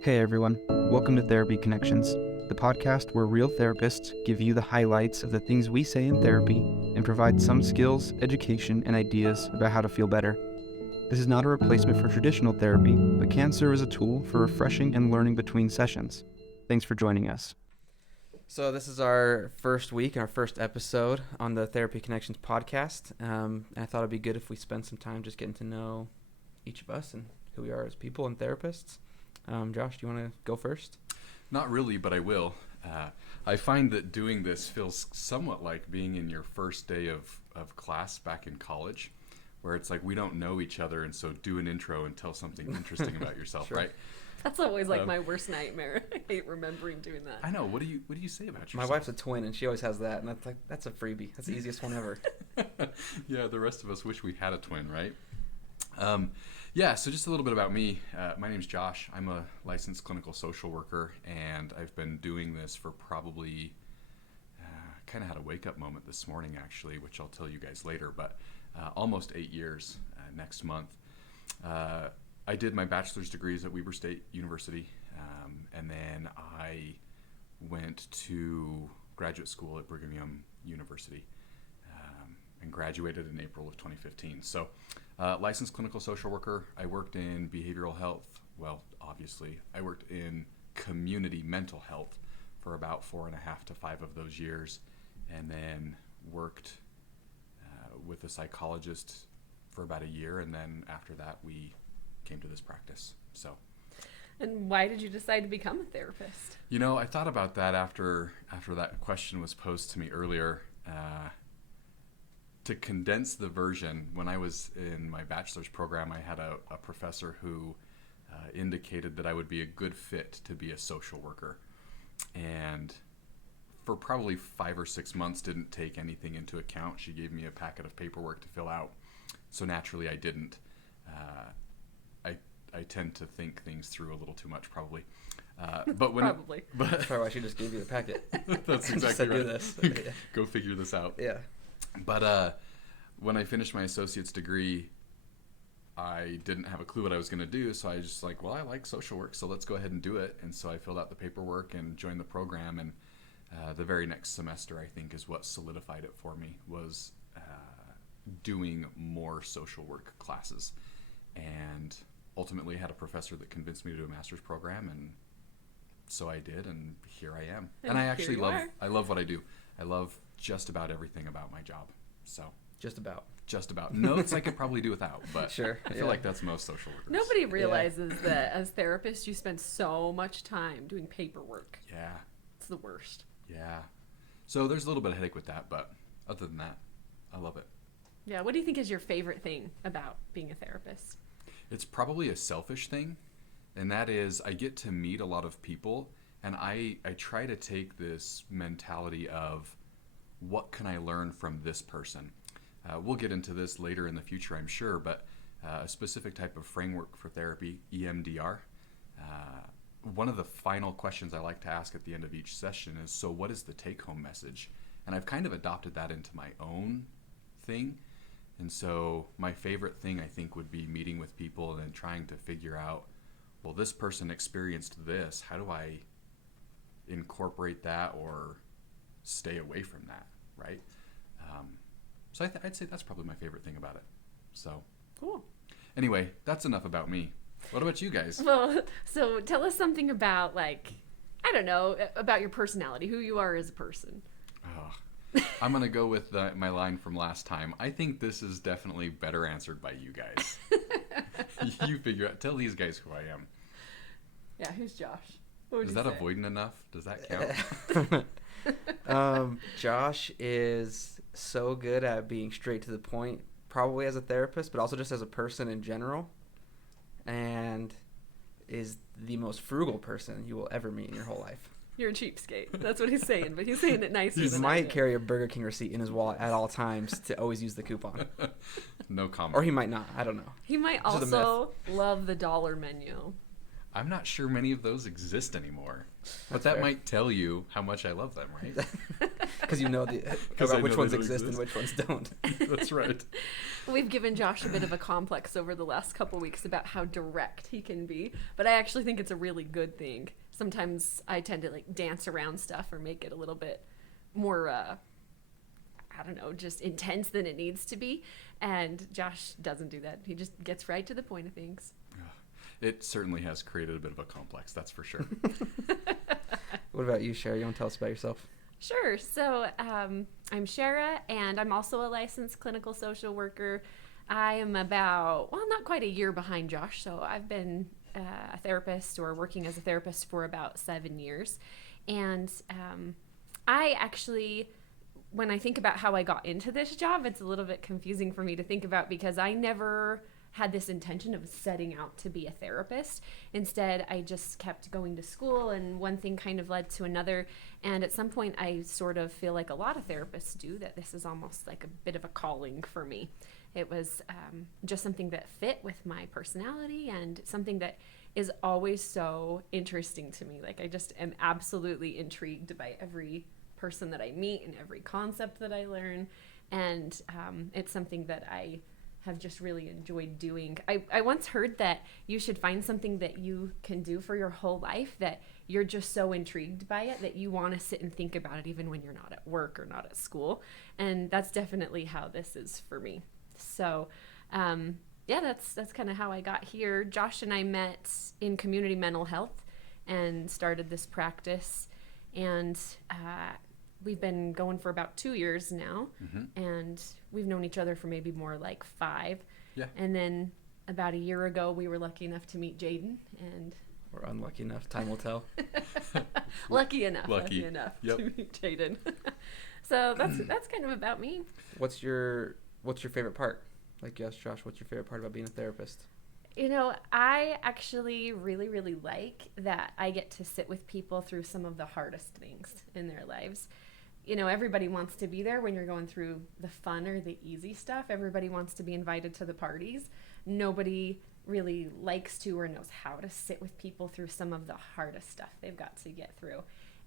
Hey everyone, welcome to Therapy Connections, the podcast where real therapists give you the highlights of the things we say in therapy and provide some skills, education, and ideas about how to feel better. This is not a replacement for traditional therapy, but can serve as a tool for refreshing and learning between sessions. Thanks for joining us. So this is our first week, our first episode on the Therapy Connections podcast. And I thought it'd be good if we spend some time just getting to know each of us and who we are as people and therapists. Josh, do you want to go first? Not really, but I will. I find that doing this feels somewhat like being in your first day of class back in college, where it's like we don't know each other, and so do an intro and tell something interesting about yourself, Sure. right? That's always like my worst nightmare. I hate remembering doing that. I know. What do you say about My yourself? wife's a twin, and she always has that, and that's a freebie. That's the easiest one ever. Yeah, the rest of us wish we had a twin, right? So just a little bit about me. My name's Josh. I'm a licensed clinical social worker, and I've been doing this for probably kind of had a wake-up moment this morning, actually, which I'll tell you guys later, but almost 8 years next month. I did my bachelor's degrees at Weber State University, and then I went to graduate school at Brigham Young University and graduated in April of 2015. So licensed clinical social worker. I worked in behavioral health. Well, obviously, I worked in community mental health for about 4.5 to 5 of those years, and then worked with a psychologist for about a year, and then after that we came to this practice. So, And why did you decide to become a therapist? you know, I thought about that after that question was posed to me earlier. To condense the version, when I was in my bachelor's program, I had a professor who indicated that I would be a good fit to be a social worker, and for probably 5 or 6 months didn't take anything into account. She gave me a packet of paperwork to fill out, so naturally I didn't. I tend to think things through a little too much, probably. But when Probably. That's probably why she just gave you the packet. That's Just exactly said, "Do right. this." Yeah. Go figure this out. Yeah. But when I finished my associate's degree, I didn't have a clue what I was going to do. So I was just like, well, I like social work, so let's go ahead and do it. And so I filled out the paperwork and joined the program. And the very next semester, I think, is what solidified it for me, was doing more social work classes. And ultimately had a professor that convinced me to do a master's program, and so I did, and here I am. And I here actually you love are. I love what I do. I love just about everything about my job. So Just about. just about. Notes I could probably do without, but Sure, I feel yeah. like that's most social workers. Nobody realizes that as therapists, you spend so much time doing paperwork. Yeah, It's the worst. yeah. So there's a little bit of headache with that, but other than that, I love it. Yeah. What do you think is your favorite thing about being a therapist? It's probably a selfish thing, and that is I get to meet a lot of people, and I try to take this mentality of what can I learn from this person. We'll get into this later in the future, I'm sure, but a specific type of framework for therapy, EMDR. One of the final questions I like to ask at the end of each session is, so what is the take-home message? And I've kind of adopted that into my own thing. And so my favorite thing, I think, would be meeting with people and then trying to figure out, well, this person experienced this. How do I incorporate that or stay away from that, right? So I'd say that's probably my favorite thing about it. So Cool. anyway, that's enough about me. What about you guys? Well, so tell us something about, like, I don't know, about your personality, who you are as a person. Oh, I'm going to go with my line from last time. I think this is definitely better answered by you guys. You figure out. Tell these guys who I am. Yeah. Who's Josh? What would Is you that say? avoidant enough? Does that count? Josh is so good at being straight to the point, probably as a therapist, but also just as a person in general, and is the most frugal person you will ever meet in your whole life. You're a cheapskate. That's what he's saying, but he's saying it nicer He than I might did. carry a Burger King receipt in his wallet at all times to always use the coupon. No comment. Or he might not. I don't know. He might This is a also love the dollar menu. I'm not sure many of those exist anymore. But That's that fair. might tell you how much I love them, right? Because you know I about which know ones they don't exist and exist. which ones don't. That's right. We've given Josh a bit of a complex over the last couple weeks about how direct he can be, but I actually think it's a really good thing. Sometimes I tend to like dance around stuff or make it a little bit more I don't know, just intense than it needs to be. And Josh doesn't do that. He just gets right to the point of things. It certainly has created a bit of a complex, that's for sure. What about you, Sherry? You want to tell us about yourself? Sure. So I'm Shara, and I'm also a licensed clinical social worker. I am about, well, not quite a year behind Josh. So I've been a therapist or working as a therapist for about 7 years. And I actually, when I think about how I got into this job, it's a little bit confusing for me to think about because I never had this intention of setting out to be a therapist. Instead, I just kept going to school, and one thing kind of led to another. And at some point, I sort of feel like a lot of therapists do, that this is almost like a bit of a calling for me. It was just something that fit with my personality and something that is always so interesting to me. Like, I just am absolutely intrigued by every person that I meet and every concept that I learn. And it's something that I have just really enjoyed doing. I once heard that you should find something that you can do for your whole life that you're just so intrigued by it that you want to sit and think about it even when you're not at work or not at school. And that's definitely how this is for me. So yeah, that's kind of how I got here. Josh and I met in community mental health and started this practice. And we've been going for about 2 years now, and we've known each other for maybe more like 5. Yeah. And then about a year ago, we were lucky enough to meet Jaden, and Or unlucky enough, time will tell. lucky enough Lucky. Yep. to meet Jaden. So that's kind of about me. What's your favorite part? Like, yes, Josh, what's your favorite part about being a therapist? You know, I actually really, really like that I get to sit with people through some of the hardest things in their lives. You know, everybody wants to be there when you're going through the fun or the easy stuff. Everybody wants to be invited to the parties. Nobody really likes to or knows how to sit with people through some of the hardest stuff they've got to get through.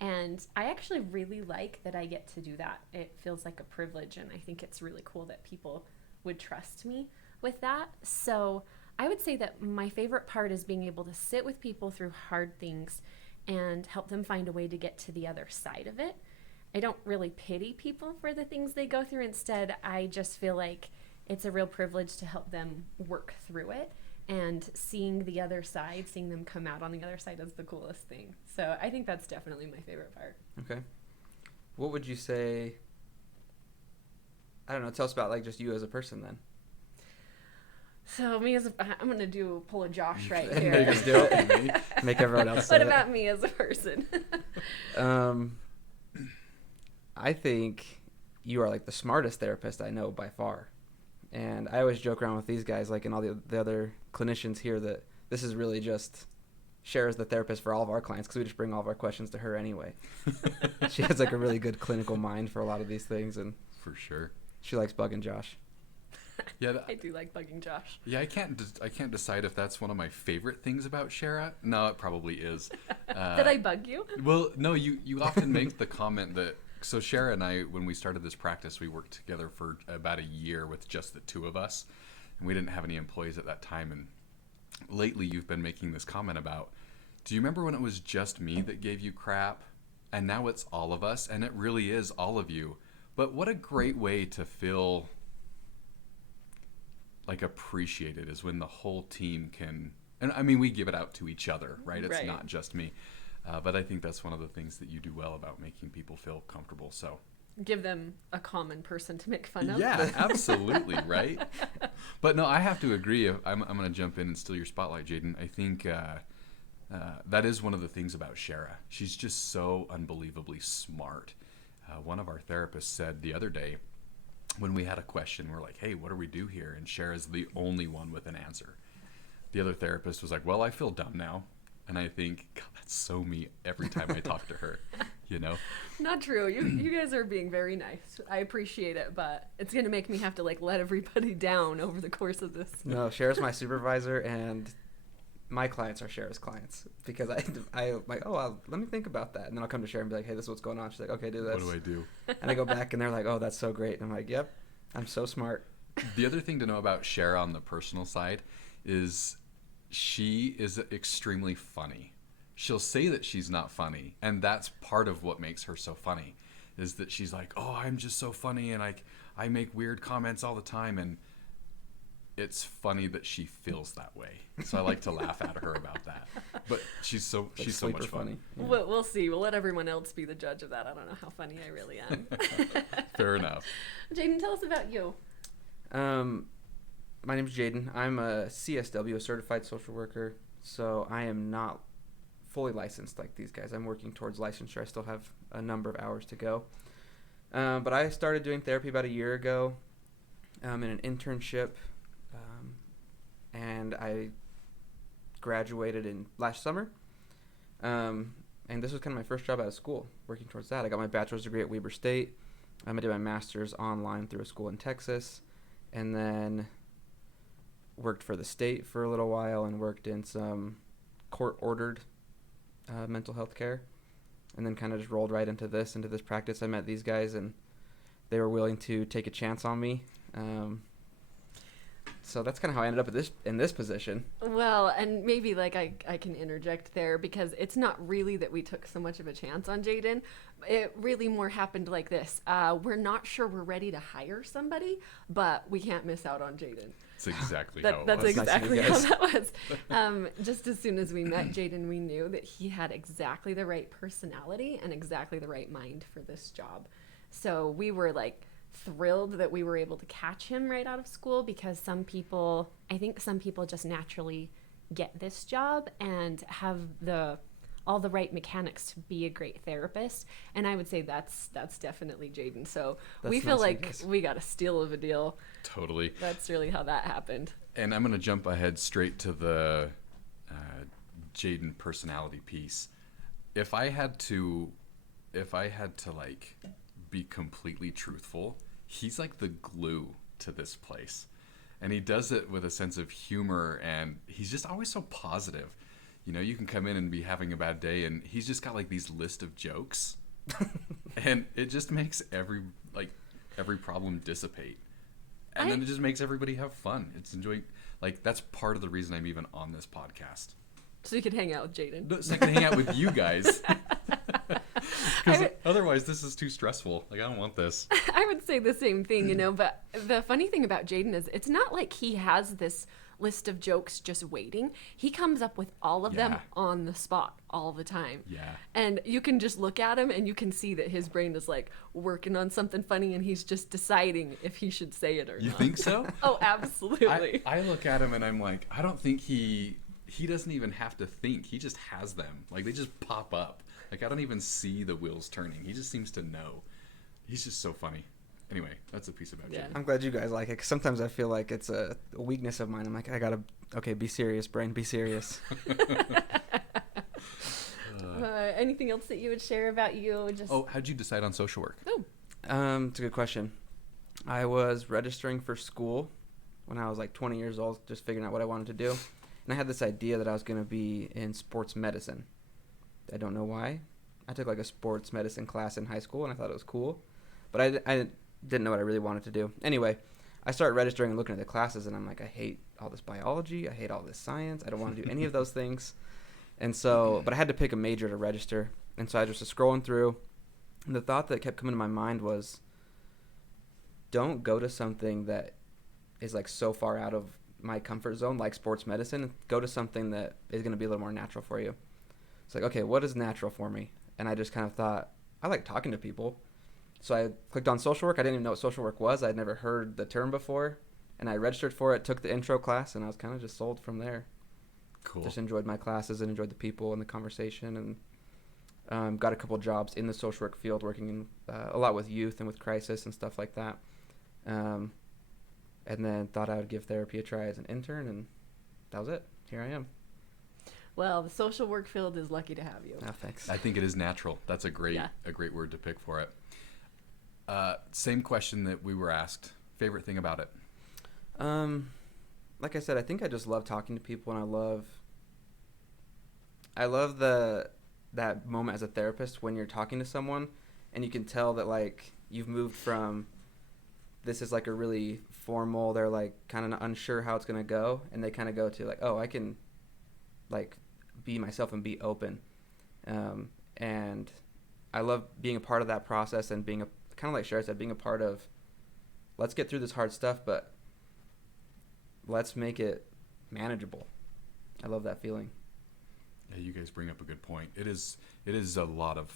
And I actually really like that I get to do that. It feels like a privilege, and I think it's really cool that people would trust me with that. So I would say that my favorite part is being able to sit with people through hard things and help them find a way to get to the other side of it. I don't really pity people for the things they go through. Instead, I just feel like it's a real privilege to help them work through it. And seeing the other side, seeing them come out on the other side is the coolest thing. So I think that's definitely my favorite part. Okay. What would you say, I don't know, tell us about like just you as a person then. So me as I'm going to pull a Josh right Make here. us do it. Make everyone else say What it. about me as a person? I think you are like the smartest therapist I know by far. And I always joke around with these guys, like, and all the other clinicians here, that this is really just Cher's the therapist for all of our clients because we just bring all of our questions to her anyway. She has like a really good clinical mind for a lot of these things, and For sure. she likes bugging Josh. Yeah, I do like bugging Josh. yeah. I can't decide if that's one of my favorite things about Shara. No, it probably is. Did I bug you? Well, no. You often make the comment that. So Shara and I, when we started this practice, we worked together for about a year with just the two of us, and we didn't have any employees at that time. And lately, you've been making this comment about, do you remember when it was just me that gave you crap, and now it's all of us, and it really is all of you. But what a great way to feel like appreciated is when the whole team can, and I mean, we give it out to each other, right? It's Right. not just me. But I think that's one of the things that you do well about making people feel comfortable. So Give them a common person to make fun of. yeah, absolutely, right? But no, I have to agree. I'm going to jump in and steal your spotlight, Jaden. I think that is one of the things about Shara. She's just so unbelievably smart. One of our therapists said the other day, when we had a question, we're like, hey, what do we do here? And Shara's the only one with an answer. The other therapist was like, well, I feel dumb now. And I think, God, that's so me every time I talk to her, you know? Not true. You guys are being very nice. I appreciate it, but it's going to make me have to like let everybody down over the course of this. No, Cher's my supervisor, and my clients are Shara's clients because I like, let me think about that, and then I'll come to Shara and be like, hey, this is what's going on. She's like, okay, do this. What do I do? And I go back and they're like, oh, that's so great. And I'm like, yep, I'm so smart. The other thing to know about Shara on the personal side is she is extremely funny. She'll say that she's not funny, and that's part of what makes her so funny, is that she's like, oh, I'm just so funny, and I make weird comments all the time, and it's funny that she feels that way. So I like to laugh at her about that. But she's so much fun. Yeah. We'll see. We'll let everyone else be the judge of that. I don't know how funny I really am. Fair enough. Jaden, tell us about you. My name's Jaden. I'm a CSW, a certified social worker. So I am not fully licensed like these guys. I'm working towards licensure. I still have a number of hours to go. But I started doing therapy about a year ago in an internship. And I graduated in last summer. And this was kind of my first job out of school, working towards that. I got my bachelor's degree at Weber State. I did my master's online through a school in Texas. And then worked for the state for a little while and worked in some court-ordered mental health care. And then kind of just rolled right into this practice. I met these guys, and they were willing to take a chance on me. So that's kind of how I ended up in this position. Well, and maybe like I can interject there, because it's not really that we took so much of a chance on Jaden. It really more happened like this. We're not sure we're ready to hire somebody, but we can't miss out on Jaden. That's exactly how it That's was. exactly how Nice that was. Just as soon as we met Jaden, we knew that he had exactly the right personality and exactly the right mind for this job. So we were like thrilled that we were able to catch him right out of school, because I think some people just naturally get this job and have all the right mechanics to be a great therapist. And I would say that's definitely Jaden. So we feel like we got a steal of a deal. Totally. That's really how that happened. And I'm going to jump ahead straight to the Jaden personality piece. If I had to like be completely truthful, he's like the glue to this place. And he does it with a sense of humor, and he's just always so positive. You know, you can come in and be having a bad day, and he's just got like these list of jokes. And it just makes every problem dissipate. And then it just makes everybody have fun. It's enjoying, like, that's part of the reason I'm even on this podcast. So you could hang out with Jaden. So I can hang out with you guys. Because otherwise this is too stressful. Like, I don't want this. I would say the same thing, you know, but the funny thing about Jaden is it's not like he has this list of jokes just waiting. He comes up with all of them on the spot all the time. Yeah. And you can just look at him and you can see that his brain is like working on something funny, and he's just deciding if he should say it or not. You think so? Oh, absolutely. I look at him and I'm like, I don't think he doesn't even have to think. He just has them. Like, they just pop up. Like, I don't even see the wheels turning. He just seems to know. He's just so funny. Anyway, that's a piece about Jaden. I'm glad you guys like it, 'cause sometimes I feel like it's a weakness of mine. I'm like, be serious, brain, be serious. Anything else that you would share about you? How'd you decide on social work? It's a good question. I was registering for school when I was like 20 years old, just figuring out what I wanted to do. And I had this idea that I was going to be in sports medicine. I don't know why. I took like a sports medicine class in high school, and I thought it was cool. But I didn't know what I really wanted to do. Anyway, I started registering and looking at the classes, and I'm like, I hate all this biology. I hate all this science. I don't want to do any of those things. And so, but I had to pick a major to register. And so I just was scrolling through, and the thought that kept coming to my mind was, don't go to something that is like so far out of my comfort zone, like sports medicine. Go to something that is going to be a little more natural for you. It's like, okay, what is natural for me? And I just kind of thought, I like talking to people. So I clicked on social work. I didn't even know what social work was. I'd never heard the term before. And I registered for it, took the intro class, and I was kind of just sold from there. Cool. Just enjoyed my classes and enjoyed the people and the conversation, and got a couple jobs in the social work field, working in, a lot with youth and with crisis and stuff like that. And then thought I would give therapy a try as an intern, and that was it. Here I am. Well, the social work field is lucky to have you. Oh, thanks. I think it is natural. That's a great word to pick for it. Same question that we were asked. Favorite thing about it? Like I said, I think I just love talking to people, and I love I love that moment as a therapist when you're talking to someone and you can tell that like you've moved from this is like a really formal, they're like kind of unsure how it's going to go, and they kind of go to like, oh, I can like be myself and be open. And I love being a part of that process and being kind of like Shara said, being a part of, let's get through this hard stuff, but let's make it manageable. I love that feeling. Yeah, you guys bring up a good point. It is a lot of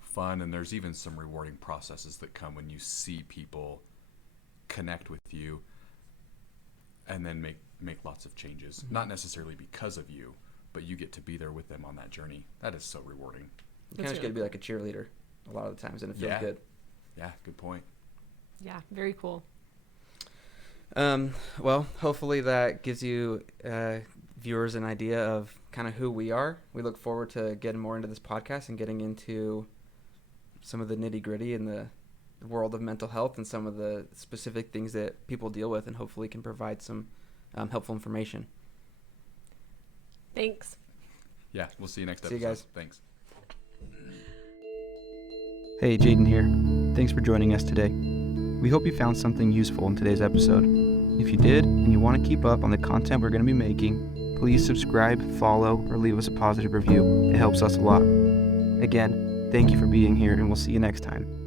fun, and there's even some rewarding processes that come when you see people connect with you and then make lots of changes. Mm-hmm. Not necessarily because of you, but you get to be there with them on that journey. That is so rewarding. You kind of just get to be like a cheerleader a lot of the times, and it feels good. Yeah, good point. Yeah, very cool. Well, hopefully that gives you viewers an idea of kind of who we are. We look forward to getting more into this podcast and getting into some of the nitty-gritty in the world of mental health and some of the specific things that people deal with, and hopefully can provide some helpful information. Thanks. Yeah, we'll see you next episode. See you guys. Thanks. Hey, Jaden here. Thanks for joining us today. We hope you found something useful in today's episode. If you did, and you want to keep up on the content we're going to be making, please subscribe, follow, or leave us a positive review. It helps us a lot. Again, thank you for being here, and we'll see you next time.